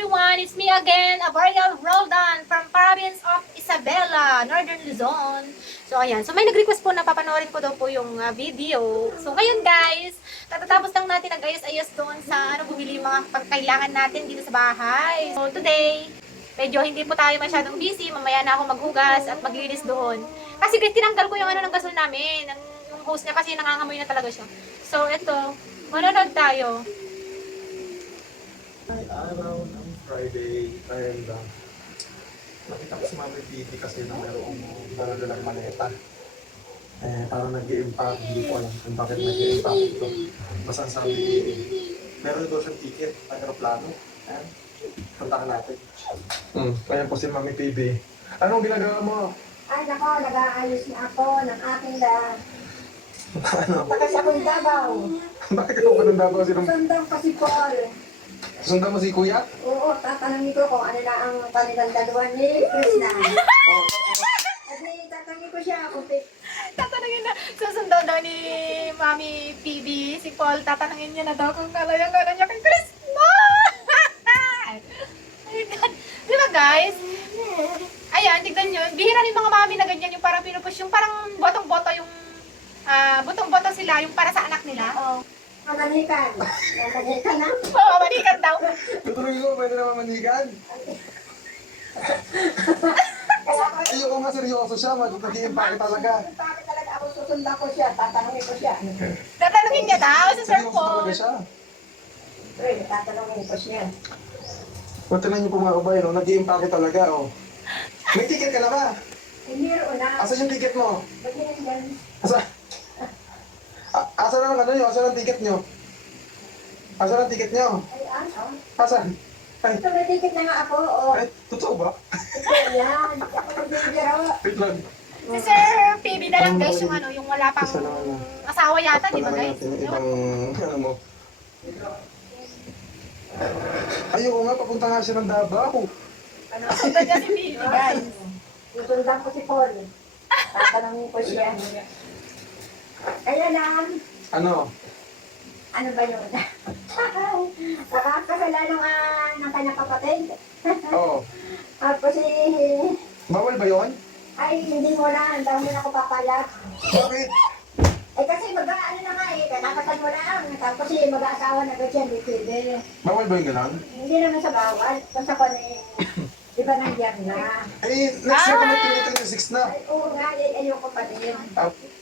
everyone! It's me again, Avariel Roldan from province of Isabela, Northern Luzon. So ayan, so may nag-request po na papanoorin ko daw po yung video. So ngayon guys, tatatapos lang natin nag-ayos-ayos doon sa bumili yung mga pagkailangan natin dito sa bahay. So today, medyo hindi po tayo masyadong busy. Mamaya na ako maghugas at maglinis doon. Kasi guys, tinanggal ko yung ng gasol namin. Yung hose niya kasi nangangamoy na talaga siya. So ito, manonood tayo. Araw ng Friday, and nakita ko si Mami Piti kasi na mayroong dala-dalang maleta. Parang nag-i-impact, hindi ko alam kung bakit nag-i-impact ito. Basta sabi, meron daw siyang ticket ng aeroplano. Ayan, puntahan natin. Ayan po si Mami Piti. Anong ginagawa mo? Ay, nako, nag-aayos na ako ng aking Ano? Bakas akong Davao. Bakit ikaw ka ng Davao? Sundan ko si Paul. Sundan mo si Kuya? Oo, tatanungin ko kung ano na ang kanilang dalawa ni Krishna. Kasi tatanungin ko siya kung Tatanungin na, susundan daw ni Mami PB, si Paul, tatanungin niya na daw kung kalayang gano'n niya kay Krishna! My God. Di ba guys? Ayan, tignan nyo, bihira yung mga mami na ganyan, yung parang pinupush, yung parang botong-boto yung, botong-boto sila, yung para sa anak nila. Oo. Mamanikan. Mamanikan na. Oo, manikan daw. Tutuloy ko, pwede na mamanikan. Ayoko nga seryoso siya, mag-i-impact talaga. Bakit talaga ako susundan ko siya, tatanungin ko siya. Tatanungin niya daw sa Sir Seryoso Paul. talaga siya. Pwede, tatanungin ko siya. Tingnan niyo po mga kabayan, no? Nag-i-impact talaga, oh. May ticket ka na ba? Hindi ro na. Asan yung ticket mo? Bagyan yan. Asan ang ano nyo? Asan ang ticket nyo? Asan ang ticket nyo? Ay, ano? Asan? Ay, Ito, may ticket na nga ako. Oo. ay, totoo ba? Ito, yan. Ako nagbibiro. Wait lang. Si Sir PB na lang guys, yung yung wala pang Isa lang, ano. asawa yata, di ba Palaman guys? natin yung ibang, ano mo. Ayoko nga, papunta nga siya ng Davao. Ano? Sundan niya si PB guys. Susundan ko si Paul. Tatanungin ko siya. Kaya lang, Ano? ano ba yun? Nakakasala ng kanyang kapatid. Oo. Tapos Bawal ba yun? ay hindi mo na, hindi mo na ako papalat. Bakit? Eh kasi mag-ano na nga kakasal mo lang. Tapos mag-aasawa na agad siya, hindi pwede. Bawal ba yung gano'n? Hindi naman sa bawal. Basta ko di ba nandiyan na? Eh, next year naman 2026 na. Ay, oo nga, ayoko pa din.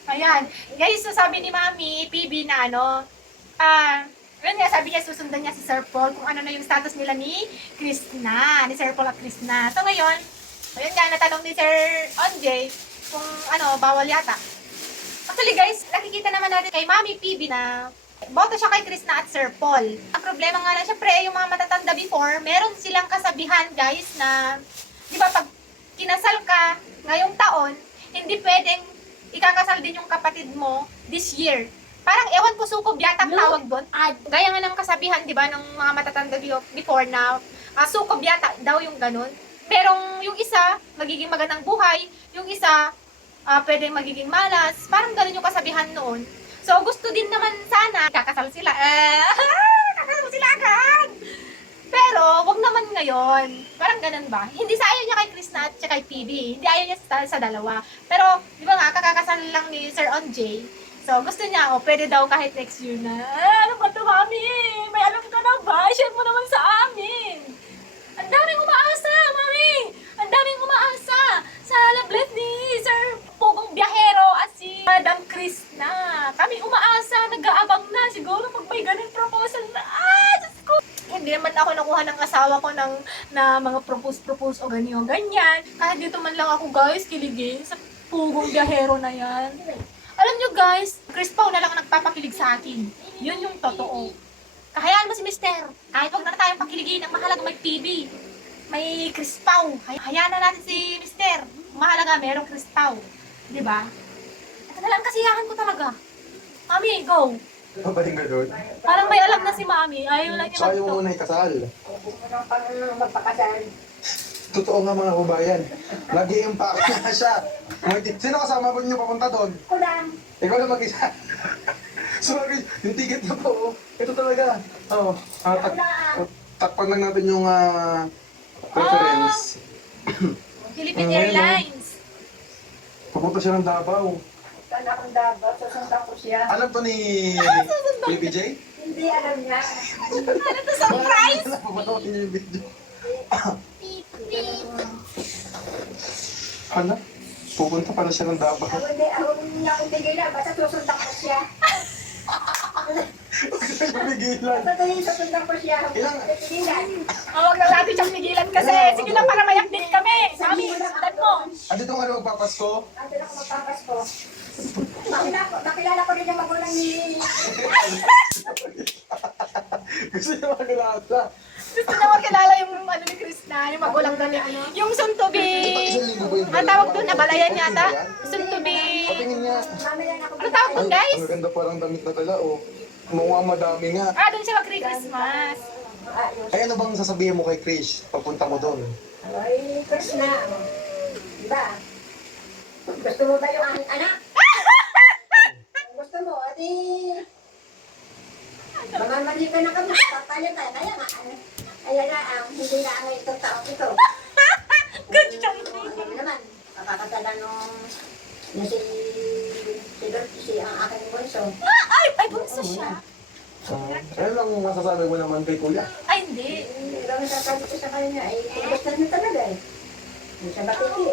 Ayan. Guys, so sabi ni Mami PB na yun nga, sabi niya susundan niya si Sir Paul kung ano na yung status nila ni Krishna, ni Sir Paul at Krishna. So ngayon, ayun nga, natanong ni Sir Onjay kung bawal yata. Actually guys, nakikita naman natin kay Mami PB na boto siya kay Krishna at Sir Paul. Ang problema nga lang, syempre, yung mga matatanda before, meron silang kasabihan guys na, di ba, pag kinasal ka ngayong taon, hindi pwedeng ikakasal din yung kapatid mo this year. Parang ewan ko sukob yata ang tawag doon. Gaya nga ng kasabihan, di ba, ng mga matatanda before na sukob yata daw yung ganun. Merong yung isa, magiging magandang buhay, yung isa, pwedeng magiging malas. Parang ganun yung kasabihan noon. So, gusto din naman sana, kakasal sila. Kakasal sila agad! Pero, wag naman ngayon. Parang ganun ba? Hindi sa ayaw niya kay Krishna at kay PB. Hindi ayaw niya sa dalawa. Pero, di ba nga, kakakasal lang ni Sir Onjay. So, gusto niya, pwede daw kahit next year na. Ano ba ito, Mami? May alam ka na ba? Share mo naman sa amin. Ang daming umaasa, Mami! Ang daming umaasa sa love life ni Sir Pugong Biyahero at si Madam Krishna. Kami umaasa, nag-aabang na. Siguro pag may ganun proposal na, Diyos ko! Hindi naman ako nakuha ng asawa ko na mga propose o ganyan. Kahit dito man lang ako guys, kiligin sa Pugong Biyahero na yan. Alam nyo guys, Chris Pao na lang ang nagpapakilig sa akin. Yun yung totoo. Kahayaan mo si Mister. Kahit wag na tayong pakiligin, ang mahalaga may PB. May Chris Pao. Hayaan na natin si Mister. Mahalaga, merong Chris Pao. Diba? Ito na lang kasiyahan ko talaga. Mami, go! Papaling ka doon. Parang may alam na si Mami. Ayaw lang niya So, ayaw mo muna ikasal. Huwag mo nang magpakasal. Totoo nga mga kabayan. Nag-i-impact na siya. Sino kasama mo niyo papunta doon? Ako lang. Ikaw lang mag-isa. So, yung ticket niya po, ito talaga. Oo. Ako lang. takpan lang natin yung reference. Philippine Ayun, Airlines. Papunta siya ng Davao. Sana akong dapat, sasundan ko siya. Alam to ni PJ? Hindi alam niya. Ano to, surprise? Papanood niya yung video. Beep, beep. Hala, pupunta pala siya ng Davao. Ako hindi akong tigilan, basta susundan ko siya. Pigilan. Basta tuloy susundan ko siya. Ilang- Tigilan. Huwag lang natin siyang pigilan kasi. Sige lang para may update kami. Mami, sundan mo. Dito nga rin magpapasko. Ando na ako magpapasko. Nakilala ko rin yung magulang ni... Gusto niya makilala. Gusto niya makilala yung ano ni Krishna, yung magulang doon niya. Yung soon to be, ang tawag doon, nabalayan yata? Soon to be, Patingin niya. Mamaya na ako. ano tawag doon guys? Ang ganda parang damit na tala, oh. Mukhang madami nga. Doon siya mag-Christmas. Ayos. Ay, ano bang sasabihin mo kay Krish? Pagpunta mo doon. Ay, Krishna. Diba? Gusto mo ba yung aking anak? Gusto mo, adi... Mamamali ka na kami. Papaya tayo. Kaya nga, kaya nga, hindi na ang itong taong ito. Ganyan. Ano naman, makakatala nung si ang aking bunso. Ay, bunso siya. Ano lang masasabi mo naman kay Kuya? Ay, hindi. Hindi lang nasasabi ko sa kanya, ay gusto niya talaga eh. Hindi siya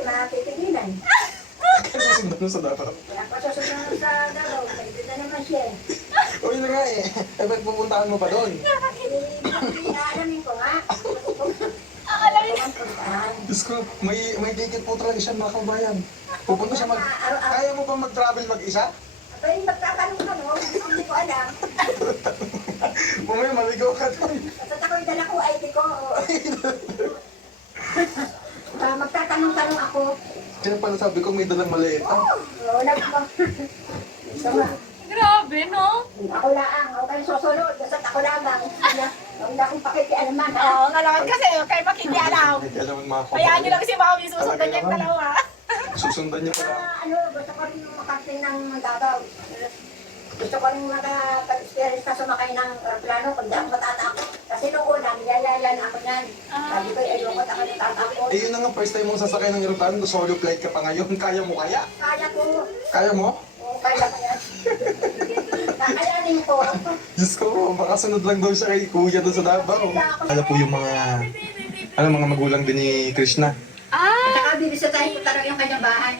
matitigilan. Kasi susundan mo sa Davao. Kaya pa susunod sa Davao, pwede na naman siya eh. O yun na nga eh. Eh, ba't pupuntahan mo pa doon? Aalamin ko nga. Alamin Ang puntahan. Diyos ko, may ticket po talaga siya mga kabayan. Pupunta siya Kaya mo ba mag-travel mag-isa? Ito yung magtatanong ka no, hindi ko alam. Mamaya maligaw ka doon. Basta ako'y dala ko ID ko. Magtatanong-tanong ako. Kaya pala sabi ko may dalang maleta. Wala ko. Ito nga. Grabe, no? Ako lang, ako kayo susunod. Basta ako lamang. Huwag na akong pakikialaman. Oo, nga naman kasi, kayo makikialaw. Hindi alam ng mga Hayaan nyo lang si Mami, susundan niya yung dalawa. Susundan niya pala. Gusto ko rin makarating ng Davao. Gusto ko rin makapag-experience na sumakay ng aeroplano kung di ako matatakot. Kasi noong una, nilalaylan ako niyan. Sabi ko, ayoko ako natatakot. Eh yun na nga, first time mong sasakay ng aeroplano, solo flight ka pa ngayon. Kaya mo kaya? Kaya ko. Kaya mo? Oo, kaya ko yan. Kakayanin ko. Diyos ko, makasunod lang daw siya kay Kuya doon sa Davao. Ano po yung mga magulang din ni Krishna? Ah, Saka bibisitahin ko talaga yung kanyang bahay.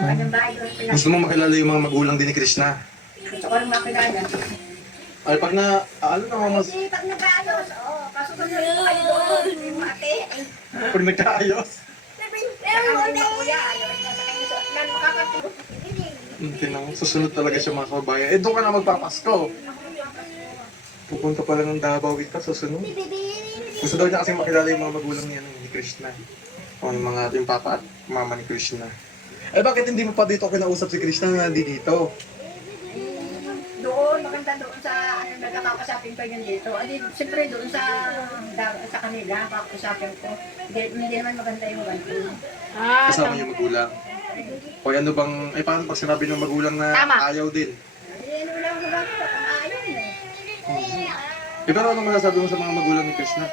Kanyang bahay doon. Gusto mo makilala yung mga magulang din ni Krishna? Gusto ko rin makilala. Ay, pag na, ano na mas, Kasi pag nagkaayos, kaso ko na rin kayo doon. Yung ate. pag nagkaayos. Saka yung kuya, ayaw niya sa kanya. Yan, makakatulog. Tingnan mo, susunod talaga siya mga kabayan. Eh, doon ka na magpapasko. Pupunta pala ng Davao ito, susunod. Gusto daw niya kasi makilala yung mga magulang niya ni Krishna. O yung papa at mama ni Krishna. Eh, bakit hindi mo pa dito kinausap si Krishna na di dito? Doon, maganda doon sa nagkakasapin ko yun dito. Siyempre doon sa kanila, kakasapin ko. Hindi naman maganda yung ganito. Kasama yung magulang. O ano bang, eh paano pag sinabi ng magulang na Tama. ayaw din? Ano lang magagawa kung ayaw eh. Eh pero anong masasabi mo sa mga magulang ni Krishna?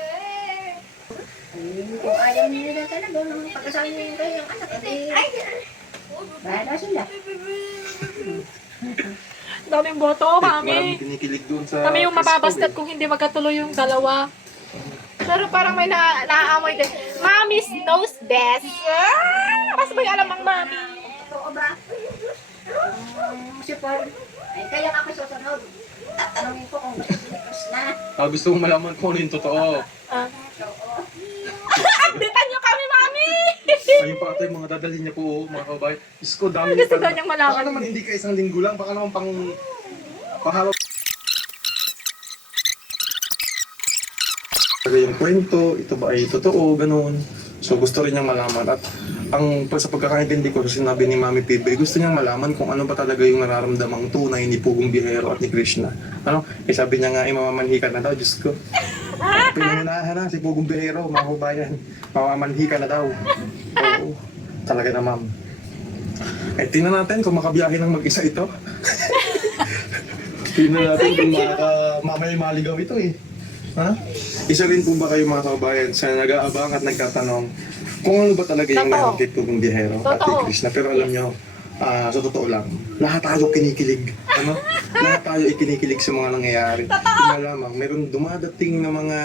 Kung ayaw nila talaga, nung pagkasama nila kayo yung anak, bahala sila. daming boto, Maraming Mami. kinikilig doon sa Kami yung Frisco, mababastat eh. kung hindi magkatuloy yung dalawa. Pero parang may naaamoy din. Mami knows best. Mas may alam ang Mami. Totoo ba? Si Paul, ay kaya ako susunod. Tatanungin ko kung gusto ni Krishna. Gusto mong malaman kung ano yung totoo. Updatean niyo kami, Mami! Ayun pa ito yung mga dadalhin niya po, mga kabayan. Diyos ko, dami Gusto daw niyang malaman. Baka naman hindi ka isang linggo lang, baka naman pahalaw. Yung kwento, ito ba ay totoo, gano'n. So gusto rin niyang malaman. At sa pagkakaintindi ko, sa sinabi ni Mami PB, gusto niyang malaman kung ano ba talaga yung nararamdamang tunay ni Pugong Bihero at ni Krishna. Ano? Eh sabi niya nga, mamamanhi ka na daw, Diyos ko. Pinanginahan na si Pugong Bihero, mga kabayan. Mamamanhi ka na daw. Oo, talaga na ma'am. Eh tingnan natin kung makabiyahe ng mag-isa ito. Tingnan natin kung mamaya maligaw ito eh. Ha? Isa rin po ba kayo mga kabayan sa nag-aabang at nagtatanong kung ano ba talaga yung Totoo. meron kay Pugong Biyahero at kay Totoo. Krishna? Pero alam nyo, sa totoo lang, lahat tayo kinikilig. Ano? Lahat tayo ikinikilig sa mga nangyayari. Yun lamang, meron dumadating na mga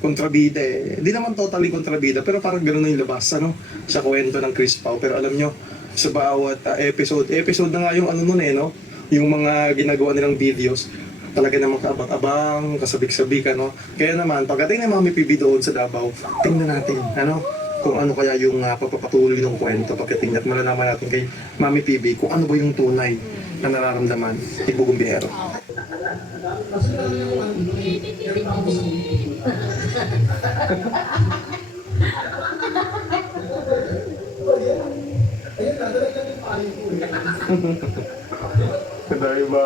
kontrabida eh. Di naman totally kontrabida, pero parang gano'n na yung labas, ano? Sa kwento ng Chris Pao. Pero alam nyo, sa bawat episode na nga yung ano nun eh, no? Yung mga ginagawa nilang videos, talaga namang kaabang-abang, kasabik-sabik, ano? Kaya naman, pagdating ng Mami PB doon sa Davao, tingnan natin, ano? Kung ano kaya yung papapatuloy ng kwento pagdating at malalaman natin kay Mami PB kung ano ba yung tunay na nararamdaman ni Pugong Biyahero. Kadari ba?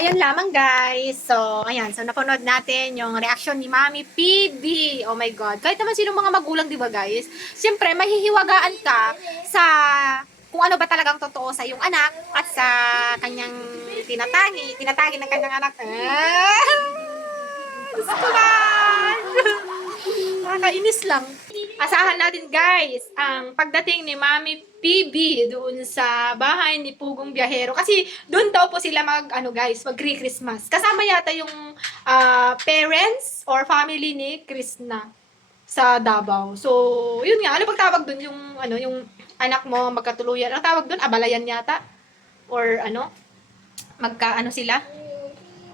Ayan lamang guys. So, ayan. So, napanood natin yung reaction ni Mami PB. Oh my God. Kahit naman sinong mga magulang, di ba guys? Siyempre, mahihiwagaan ka sa kung ano ba talagang totoo sa iyong anak at sa kanyang tinatagi ng kanyang anak. Diyos ko lang. Nakakainis lang. Asahan natin guys ang pagdating ni Mami PB doon sa bahay ni Pugong Biyahero kasi doon daw po sila mag-Christmas. Kasama yata yung parents or family ni Krishna sa Davao. So, yun nga, ano pag tawag doon yung anak mo magkatuluyan? Ang tawag doon abalayan yata or sila?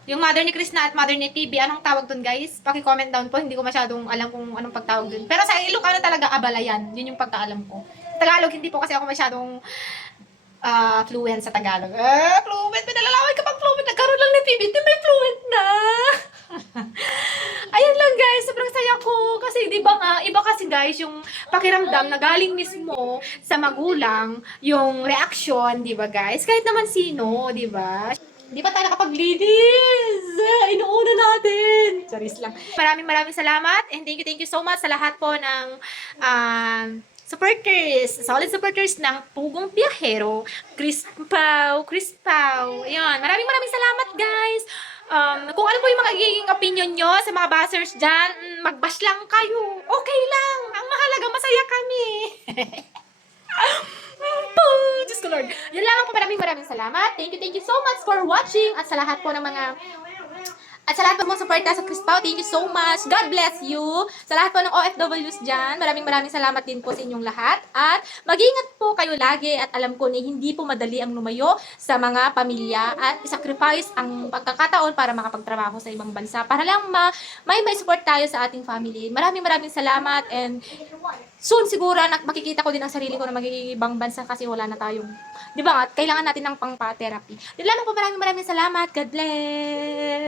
Yung mother ni Krishna at mother ni PB, anong tawag dun guys? Paki-comment down po, hindi ko masyadong alam kung anong pagtawag dun. Pero sa Ilocano talaga abalayan, yun yung pagkaalam ko. Tagalog, hindi po kasi ako masyadong fluent sa Tagalog. Fluent, may nalalaway ka pang fluent, nagkaroon lang ni PB, hindi may fluent na. Ayun lang guys, sobrang saya ko. Kasi di ba nga, iba kasi guys, yung pakiramdam na galing mismo sa magulang, yung reaction, di ba guys? Kahit naman sino, di ba? Di pa tayo nakapaglinis. Inuuna natin. Charis lang. Maraming salamat and thank you so much sa lahat po ng supporters, solid supporters ng Pugong Biyahero, Chris Pao. Ayun, maraming salamat guys. Kung ano po yung magiging opinion nyo sa mga bashers dyan, mag-bash lang kayo. Okay lang. Ang mahalaga, masaya kami. Diyos ko Lord. Yun lamang po, maraming salamat. Thank you so much for watching at sa lahat po ng mga po mong suporta sa Chris Pao, thank you so much. God bless you. Sa lahat po ng OFWs dyan, maraming salamat din po sa inyong lahat. At mag-ingat po kayo lagi at alam ko na hindi po madali ang lumayo sa mga pamilya at sacrifice ang pagkakataon para makapagtrabaho sa ibang bansa para lang may support tayo sa ating family. Maraming salamat and soon siguro makikita ko din ang sarili ko na magiging ibang bansa kasi wala na tayong, di ba nga, kailangan natin ng pang-therapy. Yun lamang po, maraming salamat. God bless.